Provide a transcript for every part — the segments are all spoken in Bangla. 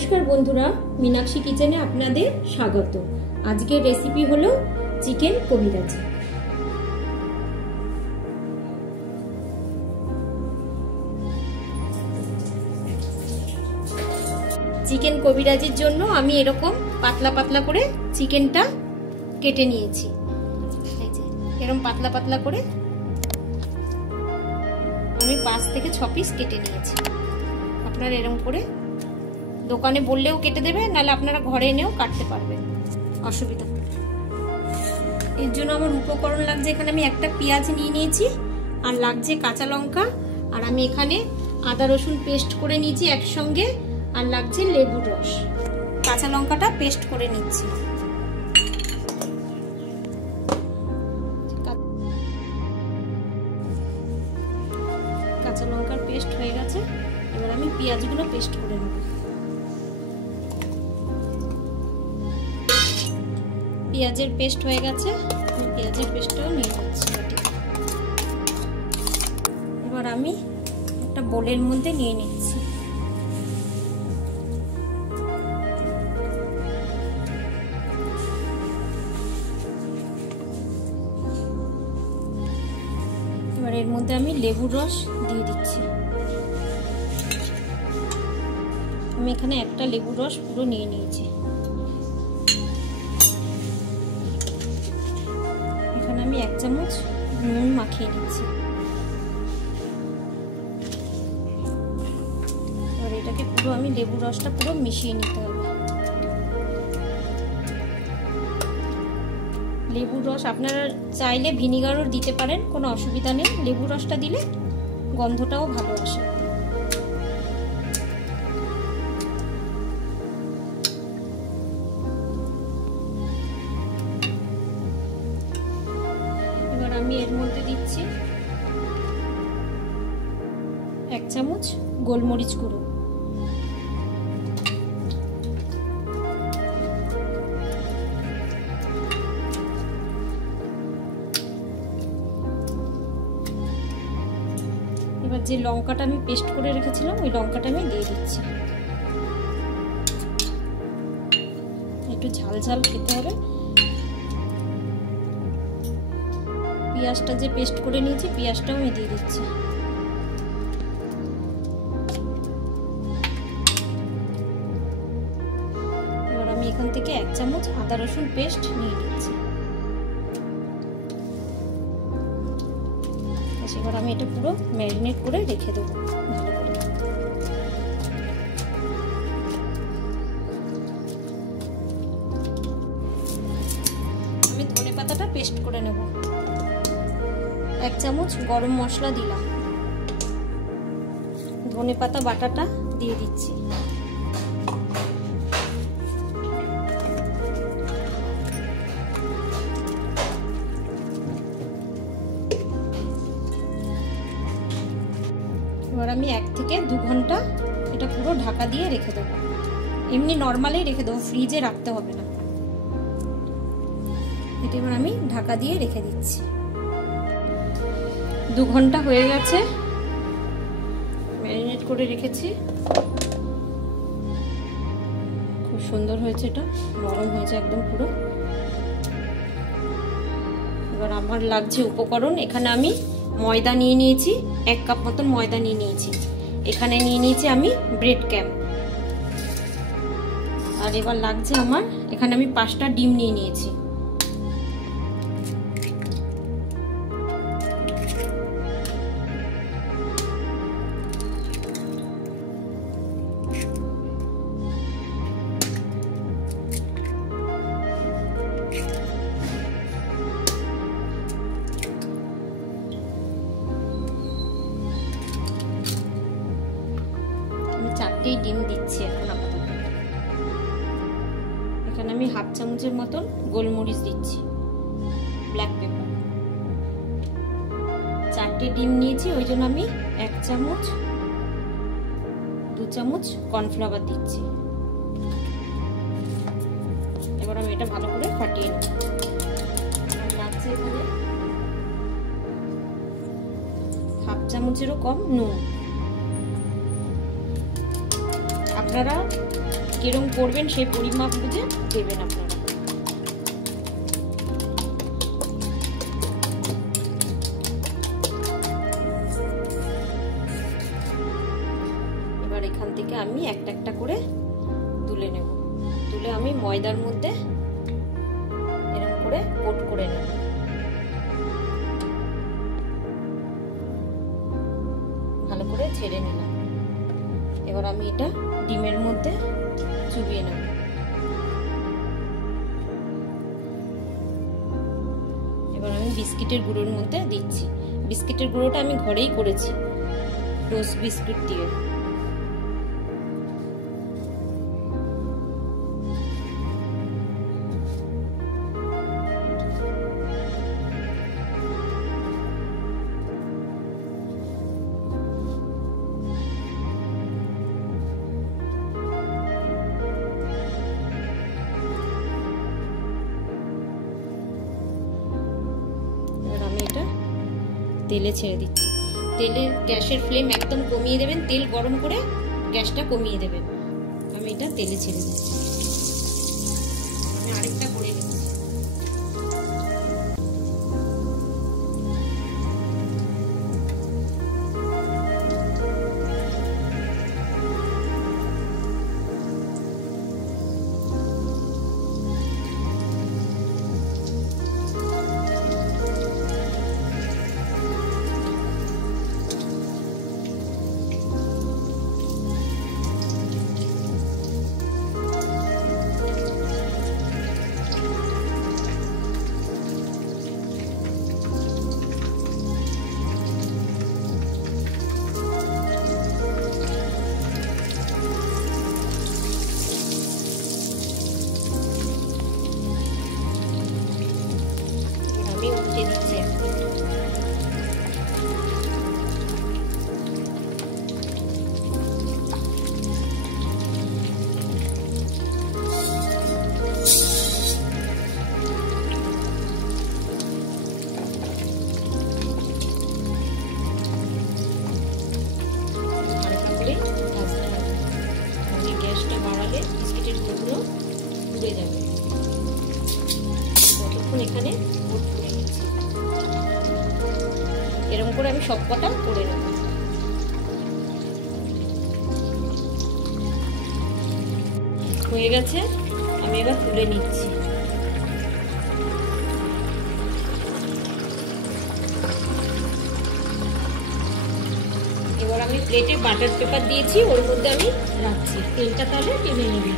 নমস্কার বন্ধুরা, মীনাক্ষী কিচেনে আপনাদের স্বাগত। আজকের রেসিপি হলো চিকেন কবিরাজি। চিকেন কবিরাজির জন্য আমি এরকম পাতলা পাতলা করে চিকেনটা কেটে নিয়েছি। এরকম পাতলা পাতলা করে আমি 5 থেকে 6 পিস কেটে নিয়েছি। আপনারা এরকম করে দোকানে বললেও কেটে দেবে, নাহলে আপনারা ঘরে এনেও কাটতে পারবেন, অসুবিধা নেই। এর জন্য আমার উপকরণ লাগছে, এখানে আমি একটা পেঁয়াজ নিয়ে নিয়েছি, আর লাগছে কাঁচা লঙ্কা, আর আমি এখানে আদা রসুন পেস্ট করে নিয়েছি একসঙ্গে, আর লাগছে লেবুর রস। কাঁচা লঙ্কাটা পেস্ট করে নিচ্ছি। কাঁচা লঙ্কার পেস্ট হয়ে গেছে, এবার আমি পেঁয়াজগুলো পেস্ট করে নেব। পেঁয়াজের পেস্ট হয়ে গেছে, আমি পেঁয়াজের পেস্টটাও নিয়ে নিচ্ছি। এবার আমি একটা বোলের মধ্যে নিয়ে নিচ্ছি। এবার এর মধ্যে আমি লেবুর রস দিয়ে দিচ্ছি। আমি এখানে একটা লেবুর রস পুরো নিয়ে নিয়েছি। এখানে আমি 1 চামচ নুন মাখিয়ে নিচ্ছি। এবার এটাকে পুরো আমি লেবুর রসটা পুরো মিশিয়ে নিতে হবে। লেবুর রস আপনারা চাইলে ভিনিগারও দিতে পারেন, কোনো অসুবিধা নেই। লেবুর রসটা দিলে গন্ধটাও ভালো আসে। এবার আমি এর মধ্যে দিচ্ছি 1 চামচ গোলমরিচ গুঁড়ো, এবার যে লঙ্কাটা আমি পেস্ট করে রেখেছিলাম ওই লঙ্কাটা আমি দিয়ে দিচ্ছি। একটু ঝাল ঝাল খেতে হবে। পেঁয়াজটা যে পেস্ট করে নিয়েছি পেঁয়াজটাও আমি দিয়ে দিচ্ছি। এবার আমি এখান থেকে 1 চামচ আদা রসুন পেস্ট নিয়ে নিচ্ছি। এবার আমি এটা পুরো ম্যারিনেট করে রেখে দেবো ভালো করে। আমি ধনে পাতাটা পেস্ট করে নেব। 1 চামচ গরম মশলা দিলাম, ধনে পাতা বাটাটা দিয়ে দিচ্ছি। এবার আমি 1 থেকে 2 ঘন্টা এটা পুরো ঢাকা দিয়ে রেখে দেবো। এমনি নর্মালি রেখে দেবো, ফ্রিজে রাখতে হবে না। এটা এবার আমি ঢাকা দিয়ে রেখে দিচ্ছি। 2 ঘন্টা হয়ে গেছে, ম্যারিনেট করে রেখেছি। খুব সুন্দর হয়েছে, এটা নরম হয়েছে একদম পুরো। এবার আমার লাগছে উপকরণ, এখানে আমি ময়দা নিয়ে নিয়েছি, 1 কাপ মতন ময়দা নিয়ে নিয়েছি। এখানে নিয়ে নিয়েছি আমি ব্রেড ক্যাম্প। আর এবার লাগছে আমার, এখানে আমি 5টা ডিম নিয়ে নিয়েছি। আমি 4টি ডিম দিচ্ছি এখন আপাতত। এখানে আমি 1/2 চামচের মতন গোলমরিচ দিচ্ছি, ব্ল্যাক পেপার। 4টি ডিম নিয়েছি, ওই জন্য আমি 1 চামচ 2 চামচ কর্নফ্লাওয়ার দিচ্ছি। এবার আমি এটা ভালো করে ফাটিয়ে নেব। লাগছে এখানে 1/2 চামচেরও কম নুন। আপনারা কিরকম করবেন সেই পরিমাপ বুঝে দেবেন আপনারা। এবার এখান থেকে আমি একটা একটা করে তুলে নেব, তুলে আমি ময়দার মধ্যে এরকম করে কোট করে নেব। ভালো করে ছেড়ে নিলাম। এবার আমি এটা ডিমের মধ্যে চুবিয়ে নেব। এবার আমি বিস্কিটের গুঁড়োর মধ্যে দিচ্ছি। বিস্কিটের গুঁড়োটা আমি ঘরেই করেছি, টোস্ট বিস্কুট দিয়ে। তেলে ছেড়ে দিচ্ছি। তেলের গ্যাসের ফ্লেম একদম কমিয়ে দেবেন, তেল গরম করে গ্যাসটা কমিয়ে দেবেন। আমি এটা তেলে ছেড়ে দিচ্ছি। আমি আরেকটা করে নিচ্ছি। এখানে এরকম করে আমি সবকটা করে নেব। হয়ে গেছে, আমি এবার তুলে নিচ্ছি। এবার আমি প্লেটে বাটার পেপার দিয়েছি, ওর মধ্যে আমি রাখছি। তেলটা তাহলে টেনে নেবে।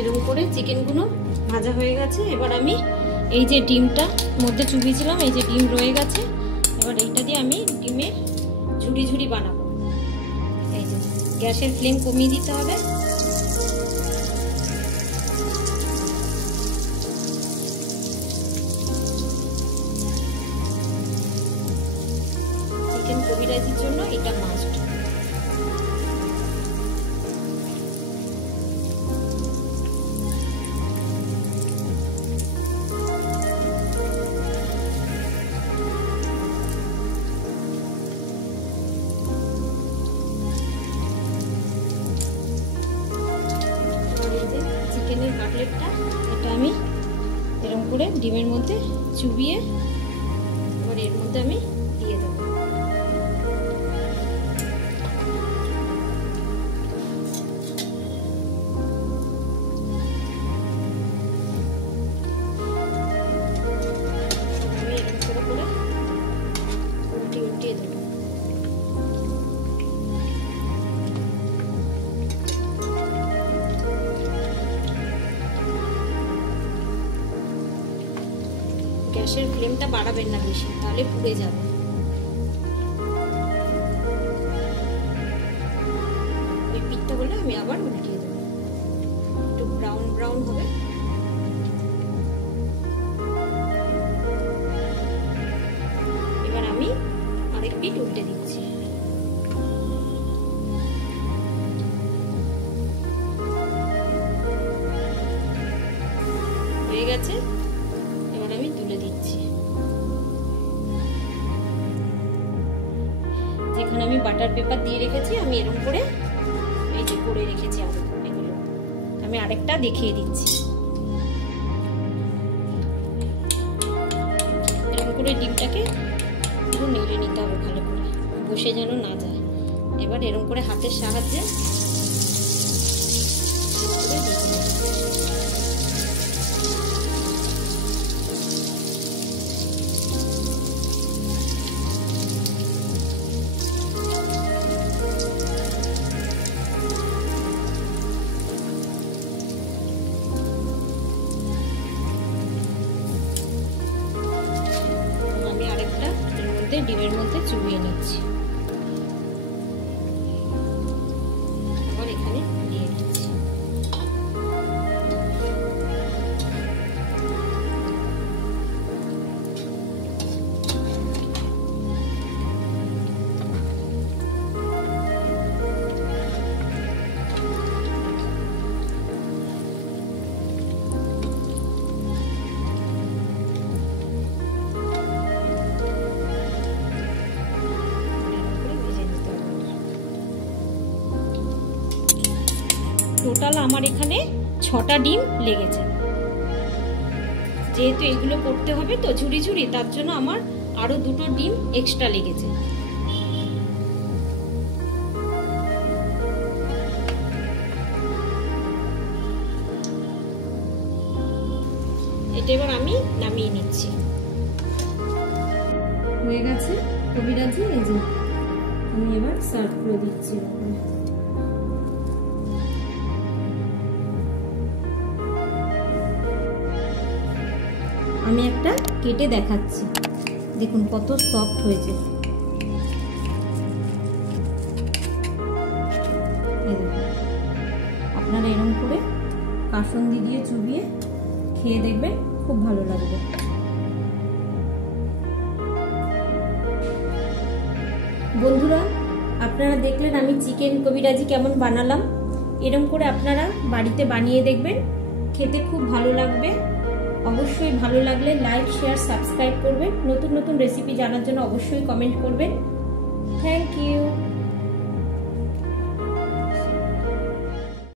এরকম করে চিকেনগুলো ভাজা হয়ে গেছে। এবার আমি এই যে ডিমটা মধ্যে চুবিয়েছিলাম, এই যে ডিম রয়ে গেছে, এবার এইটা দিয়ে আমি ডিমের ঝুড়ি ঝুড়ি বানাবো। এই যে গ্যাসের ফ্লেম কমিয়ে দিতে হবে। চিকেন কবিরাজির জন্য এটা মাস্ট। চিকেনের কাটলেটটা এটা আমি এরকম করে ডিমের মধ্যে চুবিয়ে এবার এর মধ্যে আমি দিয়ে দেবো। আমি এরকম করে উল্টিয়ে দেবো। গ্যাসের ফ্লেমটা বাড়াবেন না বেশি, তাহলে পুড়ে যাবে। ওই পিঠটা হলে আমি আবার উল্টিয়ে দেবো, একটু ব্রাউন ব্রাউন হবে। এবার আমি আরেক পিঠ উল্টে দিচ্ছি। হয়ে গেছে, এবার আমি তুলে দিচ্ছি। যেখানে আমি বাটার পেপার দিয়ে রেখেছি আমি এরকম করে এই যে করে রেখেছি আলু, এগুলো আমি আরেকটা দেখিয়ে দিচ্ছি। এরকম করে ডিমটাকে একটু নেড়ে নিতে হবে ভালো করে, বসে যেন না যায়। এবার এরকম করে হাতের সাহায্যে আমি আরেকটা এর মধ্যে ডিমের মধ্যে চুবিয়ে নিচ্ছি। আবার এখানে দিয়ে দিচ্ছি। টোটাল আমার এখানে 6টা ডিম লেগেছে। যেহেতু এগুলো করতে হবে তো ঝুড়ি ঝুড়ি, তার জন্য আমার আরো 2টো ডিম এক্সট্রা লেগেছে। এটা এবার আমি নামিয়ে নিচ্ছি। হয়ে গেছে কবিরাজি, এই যে আমি এবার সার্ভ করে দিচ্ছি। আমি একটা কেটে দেখাচ্ছি, দেখুন কত সফট হয়েছে। আপনারা এরকম করে কাসুন্দি দিয়ে চুবিয়ে খেয়ে দেখবেন, খুব ভালো লাগবে। বন্ধুরা, আপনারা দেখলেন আমি চিকেন কবিরাজি কেমন বানালাম। এরকম করে আপনারা বাড়িতে বানিয়ে দেখবেন, খেতে খুব ভালো লাগবে। অবশ্যই ভালো লাগলে লাইক, শেয়ার, সাবস্ক্রাইব করবেন। নতুন নতুন রেসিপি জানার জন্য অবশ্যই কমেন্ট করবেন। Thank you.